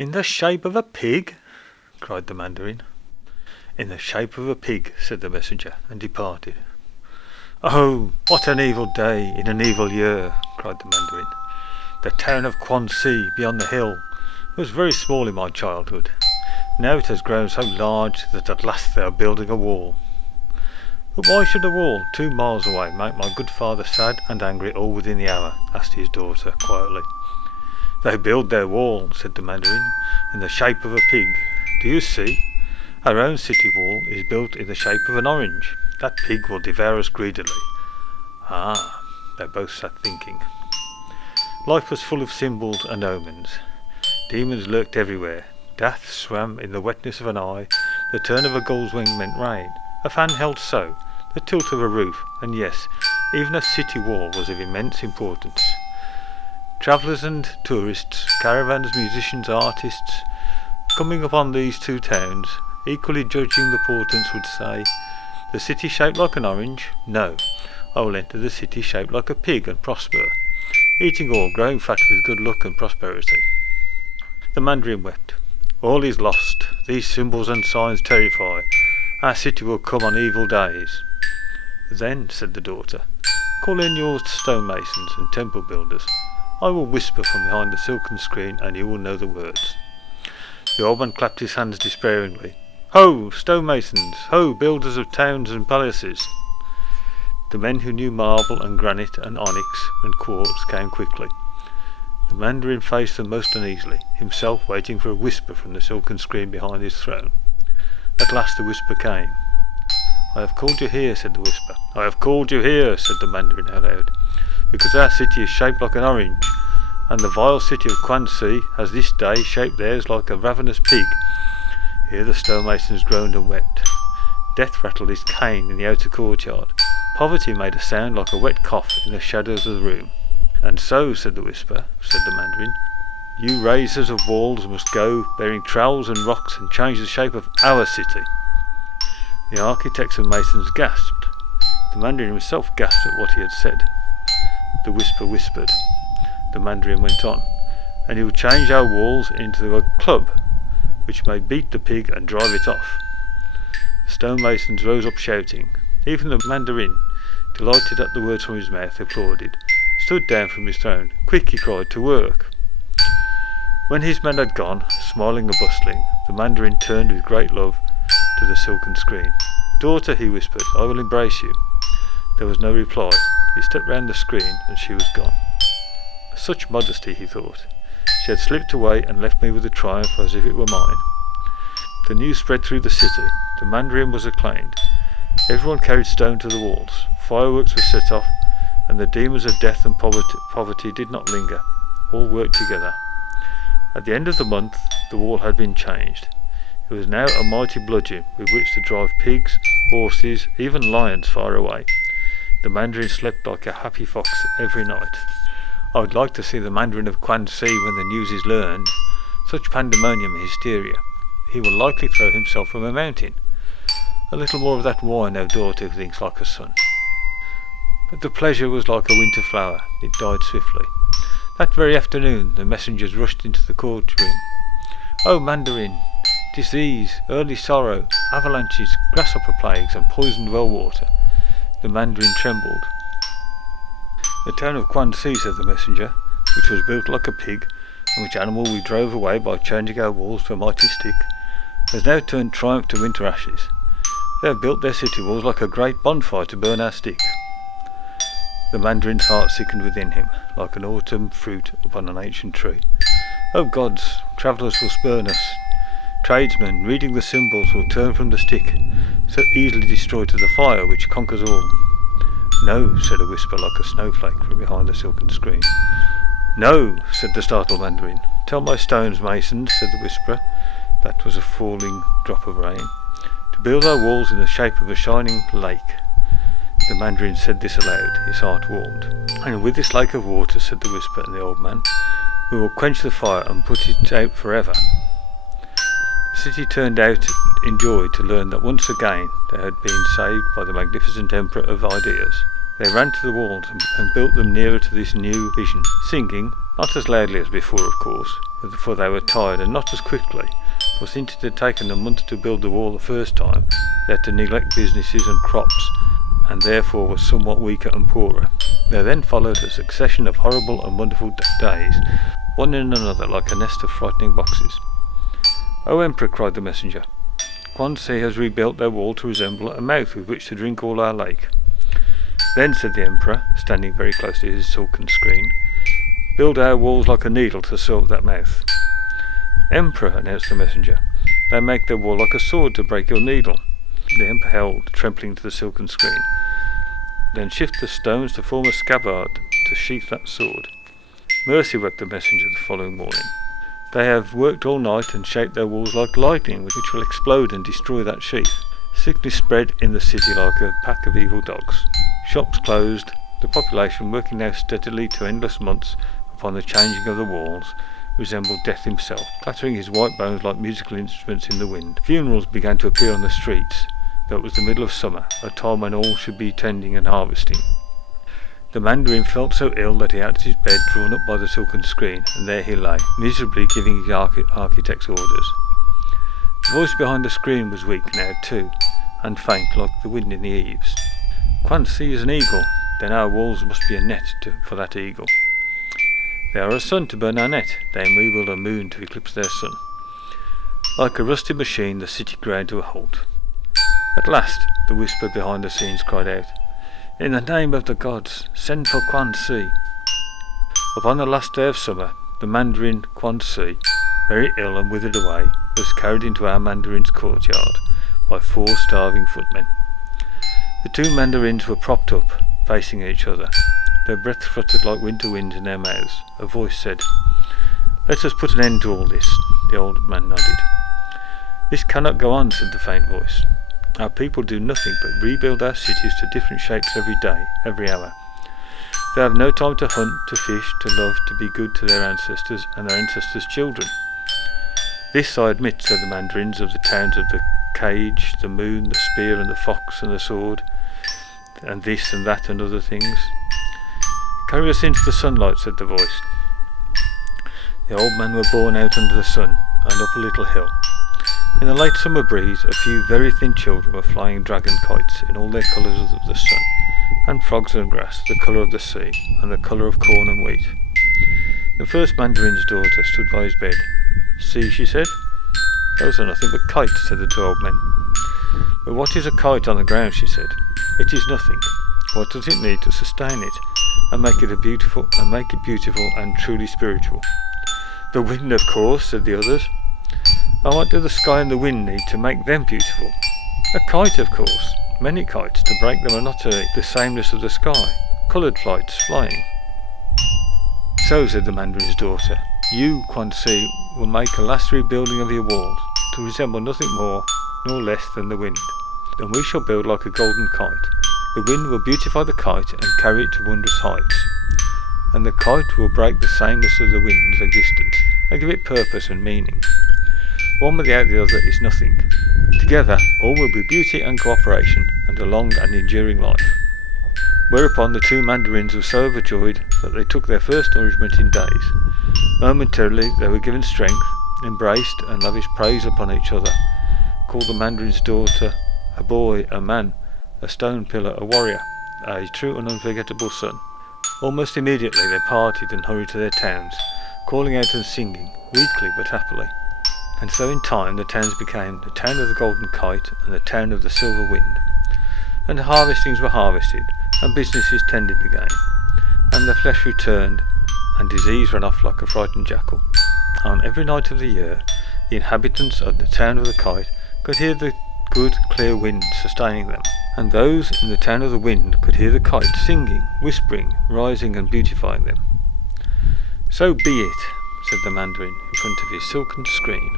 "In the shape of a pig?" cried the Mandarin. "In the shape of a pig," said the messenger, and departed. "Oh, what an evil day in an evil year!" cried the Mandarin. "The town of Quanxi, beyond the hill, was very small in my childhood. Now it has grown so large that at last they are building a wall." "But why should a wall 2 miles away make my good father sad and angry all within the hour?" asked his daughter quietly. "They build their wall," said the Mandarin, "in the shape of a pig. Do you see? Our own city wall is built in the shape of an orange. That pig will devour us greedily." Ah, they both sat thinking. Life was full of symbols and omens. Demons lurked everywhere. Death swam in the wetness of an eye. The turn of a gull's wing meant rain. A fan held so, the tilt of a roof, and yes, even a city wall was of immense importance. Travellers and tourists, caravans, musicians, artists, coming upon these 2 towns, equally judging the portents, would say, "The city shaped like an orange? No, I will enter the city shaped like a pig and prosper, eating all, growing fat with good luck and prosperity." The Mandarin wept. "All is lost. These symbols and signs terrify. Our city will come on evil days." "Then," said the daughter, "call in your stonemasons and temple builders. I will whisper from behind the silken screen, and you will know the words." The old man clapped his hands despairingly. "Ho, stonemasons! Ho, builders of towns and palaces!" The men who knew marble and granite and onyx and quartz came quickly. The Mandarin faced them most uneasily, himself waiting for a whisper from the silken screen behind his throne. At last the whisper came. "I have called you here," said the whisper. "I have called you here," said the Mandarin aloud, "because our city is shaped like an orange, and the vile city of Quanxi has this day shaped theirs like a ravenous pig." Here the stonemasons groaned and wept. Death rattled his cane in the outer courtyard. Poverty made a sound like a wet cough in the shadows of the room. "And so," said the whisper, said the Mandarin, "you raisers of walls must go, bearing trowels and rocks, and change the shape of our city." The architects and masons gasped. The Mandarin himself gasped at what he had said. The whisper whispered. The Mandarin went on, "And he will change our walls into a club, which may beat the pig and drive it off." The stonemasons rose up shouting. Even the Mandarin, delighted at the words from his mouth, applauded, stood down from his throne. "Quick," he cried, "to work." When his men had gone, smiling and bustling, the Mandarin turned with great love to the silken screen. "Daughter," he whispered, "I will embrace you." There was no reply. He stepped round the screen, and she was gone. Such modesty, he thought. She had slipped away and left me with a triumph as if it were mine. The news spread through the city. The Mandarin was acclaimed. Everyone carried stone to the walls. Fireworks were set off, and the demons of death and poverty did not linger. All worked together. At the end of the month, the wall had been changed. It was now a mighty bludgeon with which to drive pigs, horses, even lions far away. The Mandarin slept like a happy fox every night. I would like to see the Mandarin of Quanxi when the news is learned. Such pandemonium and hysteria. He will likely throw himself from a mountain. A little more of that wine, our daughter, who thinks like a son. But the pleasure was like a winter flower. It died swiftly. That very afternoon the messengers rushed into the courtroom. "Oh, Mandarin! Disease, early sorrow, avalanches, grasshopper plagues, and poisoned well water." The Mandarin trembled. "The town of Quanxi," said the messenger, "which was built like a pig, and which animal we drove away by changing our walls to a mighty stick, has now turned triumph to winter ashes. They have built their city walls like a great bonfire to burn our stick." The Mandarin's heart sickened within him, like an autumn fruit upon an ancient tree. "O gods, travellers will spurn us. Tradesmen, reading the symbols, will turn from the stick, so easily destroyed to the fire which conquers all." "No," said a whisper like a snowflake from behind the silken screen. "No," said the startled Mandarin. "Tell my stones masons," said the whisperer, that was a falling drop of rain, "to build our walls in the shape of a shining lake." The Mandarin said this aloud. His heart warmed. "And with this lake of water," said the whisper and the old man, "we will quench the fire and put it out forever." The city turned out in joy to learn that once again they had been saved by the magnificent Emperor of Ideas. They ran to the walls and built them nearer to this new vision, singing, not as loudly as before of course, for they were tired, and not as quickly, for since it had taken them months to build the wall the first time, they had to neglect businesses and crops, and therefore were somewhat weaker and poorer. There then followed a succession of horrible and wonderful days, one in another like a nest of frightening boxes. "O Emperor," cried the messenger, "Quan Si has rebuilt their wall to resemble a mouth with which to drink all our lake." "Then," said the Emperor, standing very close to his silken screen, "build our walls like a needle to sew up that mouth." "Emperor," announced the messenger, "they make their wall like a sword to break your needle." The Emperor held, trembling to the silken screen. "Then shift the stones to form a scabbard to sheath that sword." "Mercy," wept the messenger the following morning. "They have worked all night and shaped their walls like lightning, which will explode and destroy that sheath." Sickness spread in the city like a pack of evil dogs. Shops closed, the population, working now steadily to endless months upon the changing of the walls, resembled death himself, clattering his white bones like musical instruments in the wind. Funerals began to appear on the streets, though it was the middle of summer, a time when all should be tending and harvesting. The Mandarin felt so ill that he had his bed drawn up by the silken screen, and there he lay, miserably giving his architect's orders. The voice behind the screen was weak now too, and faint like the wind in the eaves. "Quan Si is an eagle, then our walls must be a net for that eagle. They are a sun to burn our net, then we will a moon to eclipse their sun." Like a rusty machine the city ground to a halt. At last, the whisper behind the scenes cried out, "In the name of the gods, send for Quan Si." Upon the last day of summer, the Mandarin Quan Si, very ill and withered away, was carried into our Mandarin's courtyard by 4 starving footmen. The 2 Mandarins were propped up, facing each other. Their breath fluttered like winter winds in their mouths. A voice said, "Let us put an end to all this." The old man nodded. "This cannot go on," said the faint voice. "Our people do nothing but rebuild our cities to different shapes every day, every hour. They have no time to hunt, to fish, to love, to be good to their ancestors and their ancestors' children." "This I admit," said the Mandarins of the towns of the cage, the moon, the spear and the fox and the sword, and this and that and other things. "Carry us into the sunlight," said the voice. The old men were borne out under the sun and up a little hill. In the late summer breeze, a few very thin children were flying dragon kites in all their colours of the sun, and frogs and grass, the colour of the sea, and the colour of corn and wheat. The first Mandarin's daughter stood by his bed. "See," she said. "Those are nothing but kites," said the 2 old men. "But what is a kite on the ground?" she said. "It is nothing. What does it need to sustain it, and make it beautiful and truly spiritual?" "The wind, of course," said the others. "And what do the sky and the wind need to make them beautiful?" "A kite, of course. Many kites to break the monotony, the sameness of the sky. Coloured flights flying." "So," said the Mandarin's daughter, "you, Quan Si, will make a last rebuilding of your walls, to resemble nothing more nor less than the wind. And we shall build like a golden kite. The wind will beautify the kite and carry it to wondrous heights. And the kite will break the sameness of the wind's existence and give it purpose and meaning. One without the other is nothing. Together all will be beauty and cooperation and a long and enduring life." Whereupon the 2 Mandarins were so overjoyed that they took their first nourishment in days. Momentarily they were given strength, embraced and lavished praise upon each other, called the Mandarin's daughter a boy, a man, a stone pillar, a warrior, a true and unforgettable son. Almost immediately they parted and hurried to their towns, calling out and singing, weakly but happily. And so in time the towns became the town of the golden kite and the town of the silver wind. And the harvestings were harvested, and businesses tended again, and the flesh returned, and disease ran off like a frightened jackal. On every night of the year, the inhabitants of the town of the kite could hear the good clear wind sustaining them, and those in the town of the wind could hear the kite singing, whispering, rising and beautifying them. "So be it," said the Mandarin in front of his silken screen.